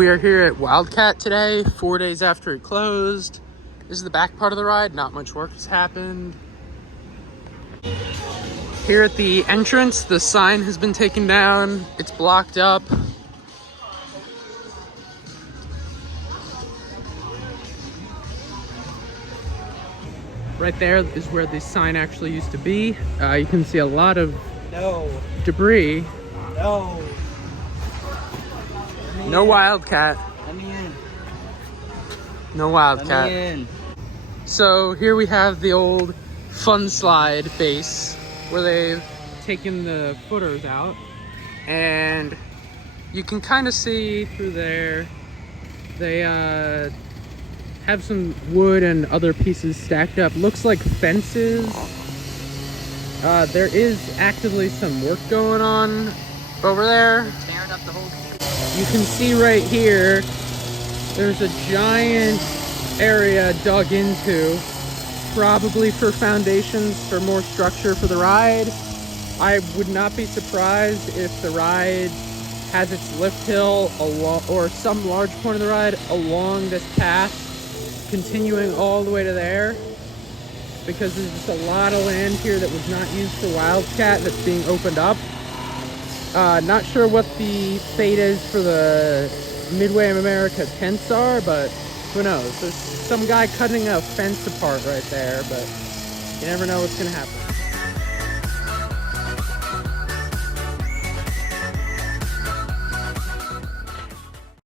We are here at Wildcat today, 4 days after it closed. This is the back part of the ride. Not much work has happened. Here at the entrance, the sign has been taken down. It's blocked up. Right there is where the sign actually used to be. You can see a lot of debris. No Wildcat. Let me in. No Wildcat. Let me in. So here we have the old fun slide base where they've taken the footers out, and you can kind of see through there they have some wood and other pieces stacked up. Looks like fences. There is actively some work going on over there. They're tearing up the whole. You can see right here, there's a giant area dug into, probably for foundations for more structure for the ride. I would not be surprised if the ride has its lift hill along, or some large point of the ride along this path, continuing all the way to there, because there's just a lot of land here that was not used for Wildcat that's being opened up. Not sure what the fate is for the Midway America tents are, but who knows? There's some guy cutting a fence apart right there, but you never know what's gonna happen.